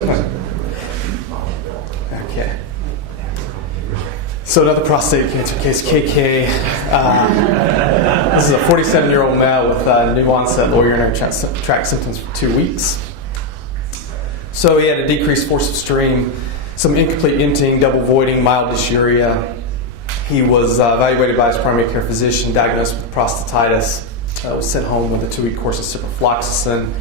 Okay. So another prostate cancer case, KK. This is a 47-year-old male with new onset lower urinary tract symptoms for 2 weeks. So he had a decreased force of stream, some incomplete emptying, double voiding, mild dysuria. He was evaluated by his primary care physician, diagnosed with prostatitis, was sent home with a 2-week course of ciprofloxacin.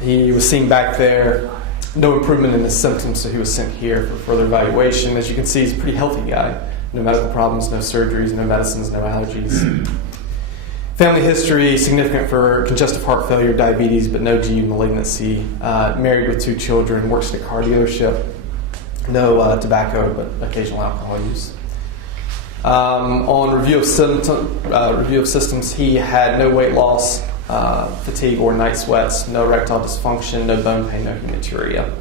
He was seen back there. No improvement in his symptoms, so he was sent here for further evaluation. As you can see, he's a pretty healthy guy. No medical problems, no surgeries, no medicines, no allergies. Family history, significant for congestive heart failure, diabetes, but no GU malignancy. Married with 2 children, works at a car dealership. No tobacco, but occasional alcohol use. On review of systems, he had no weight loss, fatigue or night sweats, no erectile dysfunction, no bone pain, no hematuria.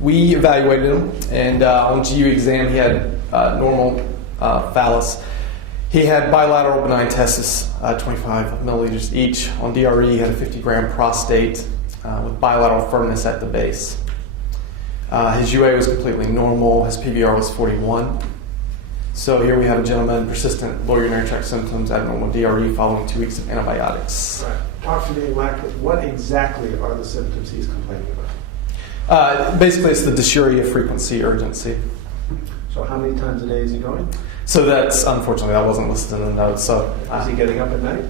We evaluated him, and on GU exam he had normal phallus. He had bilateral benign testes, 25 milliliters each. On DRE he had a 50-gram prostate with bilateral firmness at the base. His UVA was completely normal. His PVR was 41. So here we have a gentleman, persistent lower urinary tract symptoms, abnormal DRE following 2 weeks of antibiotics. Right. Talk to me, Mac, what exactly are the symptoms he's complaining about? Basically, it's the dysuria, frequency, urgency. So how many times a day is he going? So that's, unfortunately, that wasn't listed in the notes. So is he getting up at night?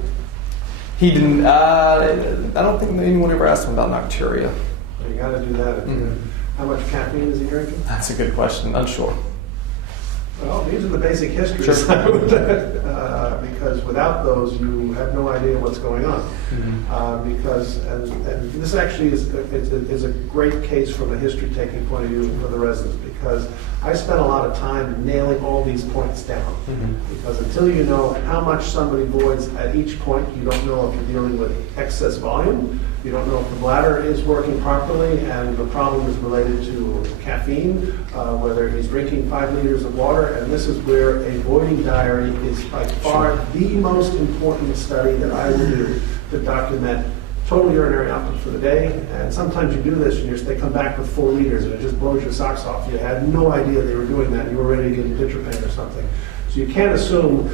He didn't, I don't think anyone ever asked him about nocturia. Well, you got to do that. How much caffeine is he drinking? That's a good question. Unsure. Well, these are the basic histories. Sure. Because without those, you have no idea what's going on. Because this actually is a great case from a history-taking point of view for the residents, because I spent a lot of time nailing all these points down. Because until you know how much somebody voids at each point, you don't know if you're dealing with excess volume. You don't know if the bladder is working properly, and the problem is related to caffeine, whether he's drinking 5 liters of water, and this is where a voiding diary is by far the most important study that I will do to document total urinary output for the day. And sometimes you do this and they come back with 4 liters and it just blows your socks off. You had no idea they were doing that. You were ready to get a pitcher pain or something. So you can't assume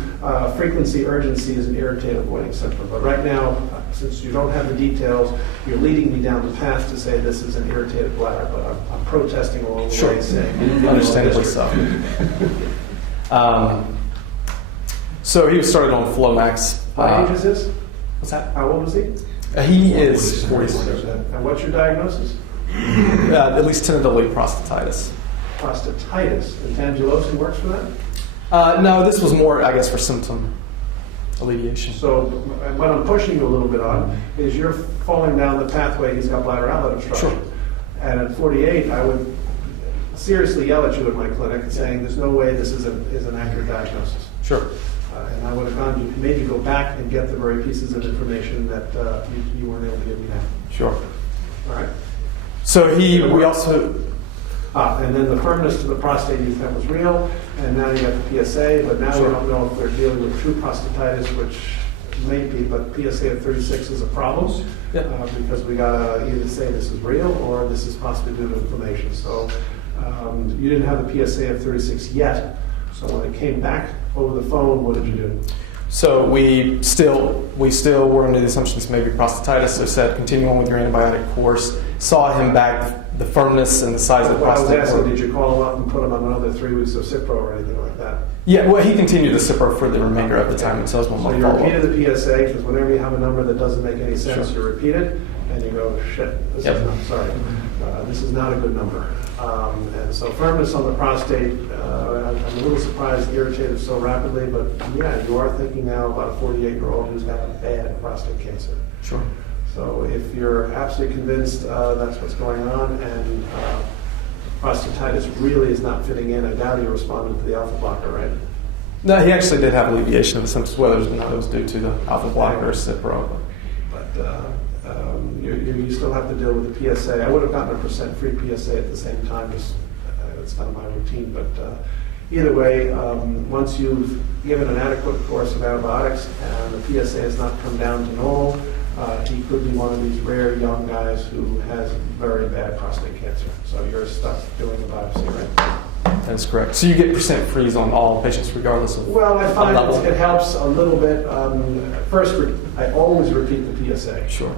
frequency urgency is an irritative voiding symptom. But right now, since you don't have the details, you're leading me down the path to say this is an irritated bladder. But I'm protesting along the way, saying understandably so. So he was started on Flomax. What age is this? What's that? How old is he? He is 46. And what's your diagnosis? At least tentatively prostatitis. Prostatitis. And tangulosity works for that? No, this was more, I guess, for symptom alleviation. So what I'm pushing you a little bit on is you're falling down the pathway. He's got bladder outlet obstruction. Sure. And at 48, I would seriously yell at you at my clinic saying there's no way this is an accurate diagnosis. Sure. And I would have made you go back and get the very pieces of information that you weren't able to give me now. Sure. All right. So we also... and then the firmness to the prostate you thought was real, and now you got the PSA, but now we don't know if they're dealing with true prostatitis, which may be, but PSA of 36 is a problem, because we got to either say this is real or this is possibly due to inflammation. So you didn't have the PSA of 36 yet, so when it came back over the phone, what did you do? So we still were under the assumption this may be prostatitis, so said continue on with your antibiotic course, saw him back, the firmness and the size of the prostate. I was asking, did you call him up and put him on another 3 weeks of Cipro or anything like that? Yeah, well, he continued the Cipro for the remainder of the time until his 1 month follow-up. So you repeated the PSA, because whenever you have a number that doesn't make any sense, you repeat it, and you go, shit, this is not a good number. And so firmness on the prostate, I'm a little surprised it irritated so rapidly, but yeah, you are thinking now about a 48-year-old who's got a bad prostate cancer. Sure. So if you're absolutely convinced that's what's going on, and prostatitis really is not fitting in, I doubt he responded to the alpha blocker, right? No, he actually did have alleviation of the symptoms, whether or not it was due to the alpha blocker or Cipro. But you still have to deal with the PSA. I would have gotten a percent-free PSA at the same time. It's kind of my routine. But either way, once you've given an adequate course of antibiotics and the PSA has not come down to normal, he could be one of these rare young guys who has very bad prostate cancer. So you're stuck doing a biopsy, right? That is correct. So you get percent freeze on all patients regardless of Well, I find level? it helps a little bit. First, I always repeat the PSA. Sure.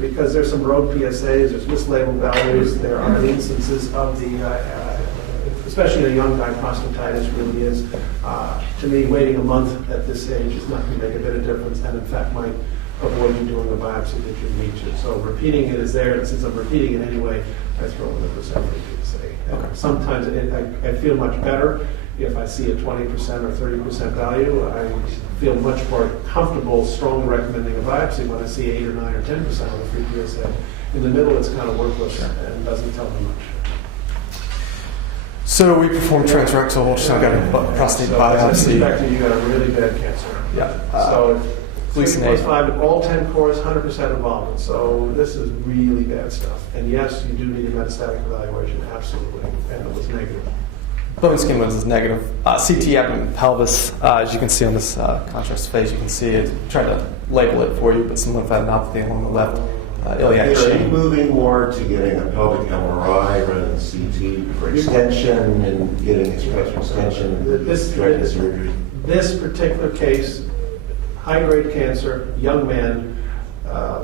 Because there's some rogue PSAs, there's mislabeled values, there are instances of the, especially a young guy, prostatitis really is. To me, waiting a month at this age is not going to make a bit of difference, and in fact might avoid you doing a biopsy that you need to. So repeating it is there, and since I'm repeating it anyway, I throw in the percent of the PSA. Okay. Sometimes I feel much better if I see a 20% or 30% value. I feel much more comfortable strongly recommending a biopsy when I see 8 or 9 or 10% of the free PSA. In the middle, it's kind of worthless and doesn't tell me much. So we perform transrectal ultrasound, got a prostate So as I biopsy. suspect you got a really bad cancer. Yeah. So glucinate. 3+5 in all 10 cores, 100% involvement. So this is really bad stuff. And yes, you do need a metastatic evaluation, absolutely. And it was negative. Bone skin was negative. CT abdomen pelvis, as you can see on this contrast phase, you can see it. Tried to label it for you, but some lymphadenopathy along the left iliac Are you chain. moving more to getting a pelvic MRI rather than CT for extension and getting extension during the surgery? This particular case, high-grade cancer, young man,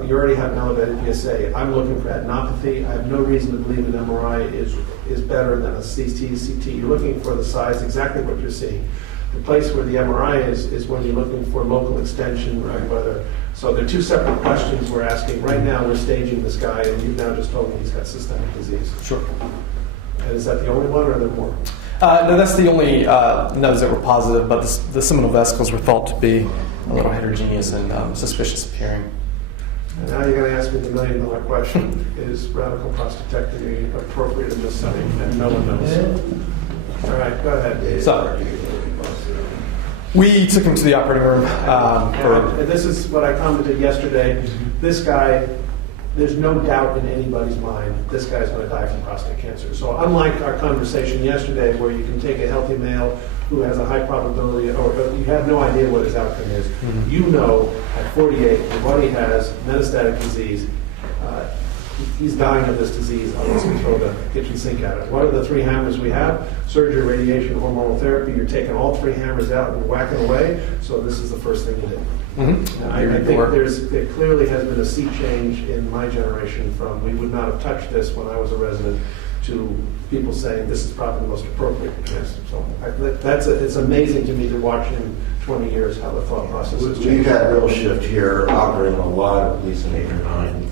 you already have an elevated PSA. I'm looking for adenopathy. I have no reason to believe an MRI is better than a CT. You're looking for the size, exactly what you're seeing. The place where the MRI is when you're looking for local extension, right? So there are two separate questions we're asking. Right now, we're staging this guy, and you've now just told me he's got systemic disease. Sure. And is that the only one, or are there more? No, that's the only nodes that were positive, but the seminal vesicles were thought to be a little heterogeneous and suspicious appearing. And now you're going to ask me the million-dollar question: is radical prostatectomy appropriate in this setting? And no one knows. All right, go ahead. So, we took him to the operating room. And this is what I commented yesterday. This guy, there's no doubt in anybody's mind this guy's going to die from prostate cancer. So unlike our conversation yesterday where you can take a healthy male who has a high probability, or you have no idea what his outcome is, you know at 48 what he has, metastatic disease, he's dying of this disease unless we throw the kitchen sink at it. What are the three hammers we have? Surgery, radiation, hormonal therapy. You're taking all three hammers out and whacking away, so this is the first thing to do. Mm-hmm. I think there clearly has been a sea change in my generation from we would not have touched this when I was a resident to people saying this is probably the most appropriate. Yes. So it's amazing to me to watch in 20 years how the thought process has changed. We've had a real shift here, operating a lot of Gleason 8 or 9.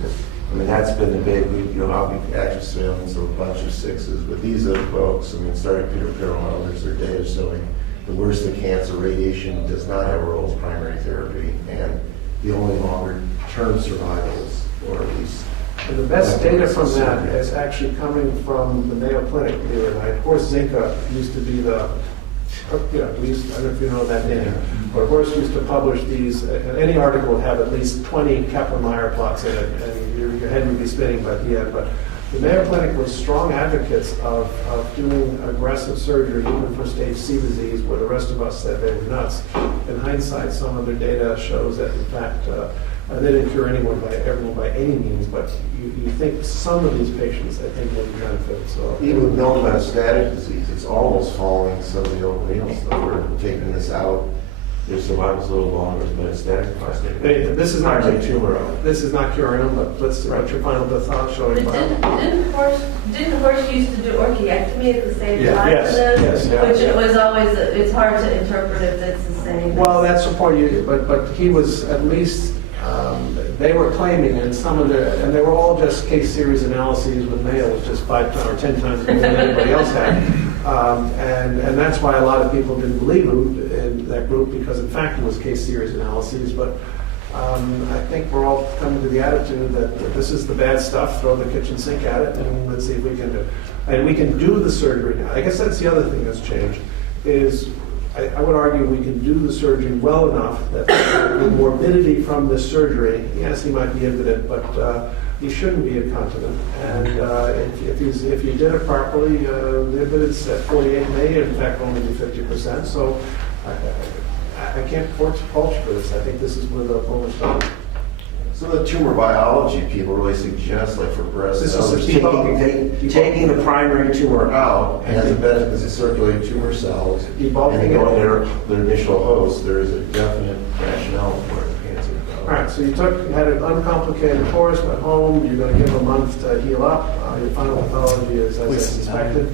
I mean, that's been the big, I'll be active surveillance of a bunch of 6s, but these are folks, starting Peter Pirro, there's their data showing the worst of cancer, radiation does not have a role as primary therapy, and the only longer-term survivals, or at least. And the best data from that is actually coming from the Mayo Clinic the other night. Of course, Zinka used to be the, at least, I don't know if you know that name, but Burris used to publish these, any article would have at least 20 Kaplan-Meier plots in it, and your head would be spinning by the end. But the Mayo Clinic was strong advocates of doing aggressive surgery, even for stage C disease, where the rest of us said they were nuts. In hindsight, some of their data shows that, in fact, they didn't cure everyone by any means, but you think some of these patients, I think, will be benefited. So even with no metastatic disease, it's almost following some of the old renal stuff. We're taking this out. Their survival's a little longer with metastatic prostate. This is not This is not curing them, but let's see what your final thoughts showing. Didn't Horst used to do orchiectomy at the same time? Yes, Which was always, it's hard to interpret if it's the same. Well, that's the point. But he was at least. They were claiming, and and they were all just case series analyses with Mayo, was just 5 or 10 times more than anybody else had, and that's why a lot of people didn't believe him in that group, because in fact it was case series analyses. But I think we're all coming to the attitude that this is the bad stuff. Throw the kitchen sink at it, and let's see if we can do. And we can do the surgery now. I guess that's the other thing that's changed is. I would argue we can do the surgery well enough that the morbidity from this surgery, yes, he might be impotent, but he shouldn't be incontinent. And if you did it properly, the impotence at 48 may, in fact, only be 50%. So I can't fault you for this. I think this is where the bull is done. Some of the tumor biology people really suggest, like for breast, This is others, a debulking. taking the primary tumor out has a benefit because it's circulating tumor cells. Debulking And it. going their initial host, there is a definite rationale for the cancer. All right, so you had an uncomplicated course, went home, you're going to give them a month to heal up. Your final pathology is as I suspected.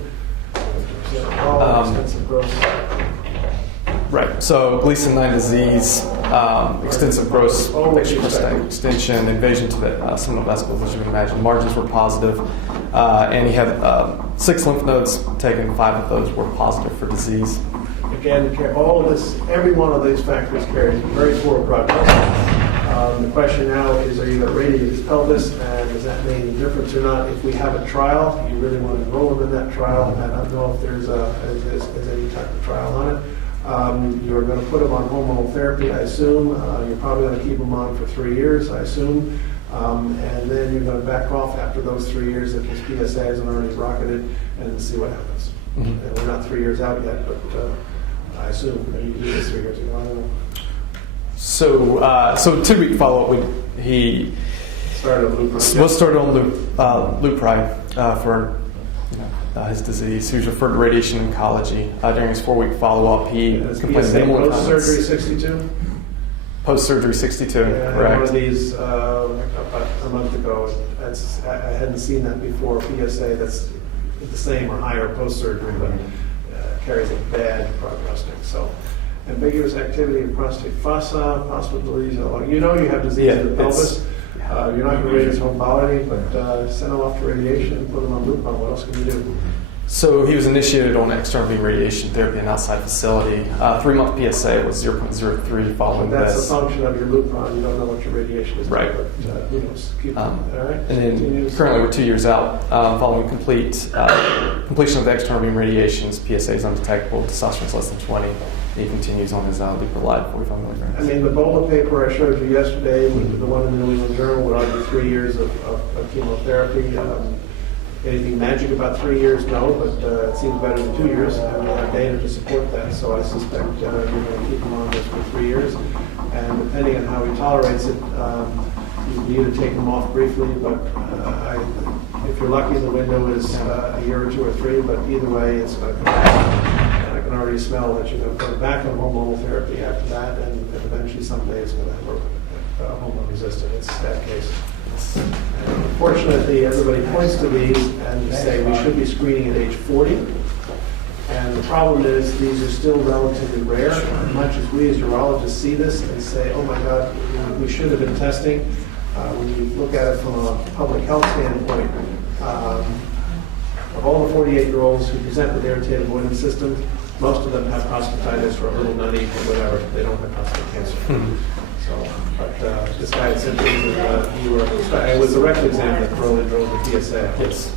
Extensive growth. Right. So Gleason 9 disease, extensive gross extension, invasion to the seminal vesicles, as you can imagine. Margins were positive, and he had 6 lymph nodes taken. 5 of those were positive for disease. Again, all of this, every one of these factors carries very poor prognosis. The question now is, are you going to radiate his pelvis, and does that make any difference or not? If we have a trial, you really want to enroll him in that trial. I don't know if there's any type of trial on it. You're going to put him on hormonal therapy, I assume. You're probably going to keep him on for 3 years, I assume. And then you're going to back off after those 3 years if his PSA hasn't already rocketed and see what happens. Mm-hmm. And we're not 3 years out yet, but I assume that you do this 3 years ago. I don't know. So 2-week follow-up, he Started on was started on Lupri for his disease. He was referred to radiation oncology. During his 4-week follow-up, he complained minimal post-surgery incontinence. 62? Post-surgery 62, Yeah, I had one correct. of these about a month ago. I hadn't seen that before. PSA that's the same or higher post-surgery, but carries a bad prognostic. So, ambiguous activity of prostate fossa, possible disease. You know you have disease of the pelvis. You're not going to raise his whole body, but send him off to radiation and put him on Lupron. What else can you do? So he was initiated on external beam radiation therapy in an outside facility. 3-month PSA was 0.03 following That's this. a function of your Lupron. You don't know what your radiation is. Right. But who knows? Keep all right. And then currently we're 2 years out. Following completion of the external beam radiations, PSA is undetectable, testosterone is less than 20. He continues on his Lupron 45 milligrams. I mean, the BOLA paper I showed you yesterday, the one in the New England Journal, would argue 3 years of chemotherapy. Anything magic about 3 years? No, but it seems better than 2 years, and we have data to support that. So I suspect you're going to keep him on this for 3 years, and depending on how he tolerates it, you need to take him off briefly. But if you're lucky, the window is a year or 2 or 3. But either way, it's going to come back. And I can already smell that you're going to come back on hormonal therapy after that, and eventually someday it's going to have hormone resistant. It's that case. And unfortunately, everybody points to these and say we should be screening at age 40. And the problem is these are still relatively rare. As much as we as urologists see this and say, oh my God, we should have been testing. When you look at it from a public health standpoint, of all the 48-year-olds who present with irritated avoidance system, most of them have prostatitis or a little nutty or whatever. They don't have prostate cancer. So, but this guy had symptoms, and it was a rectal exam that really drove the PSA. Yes.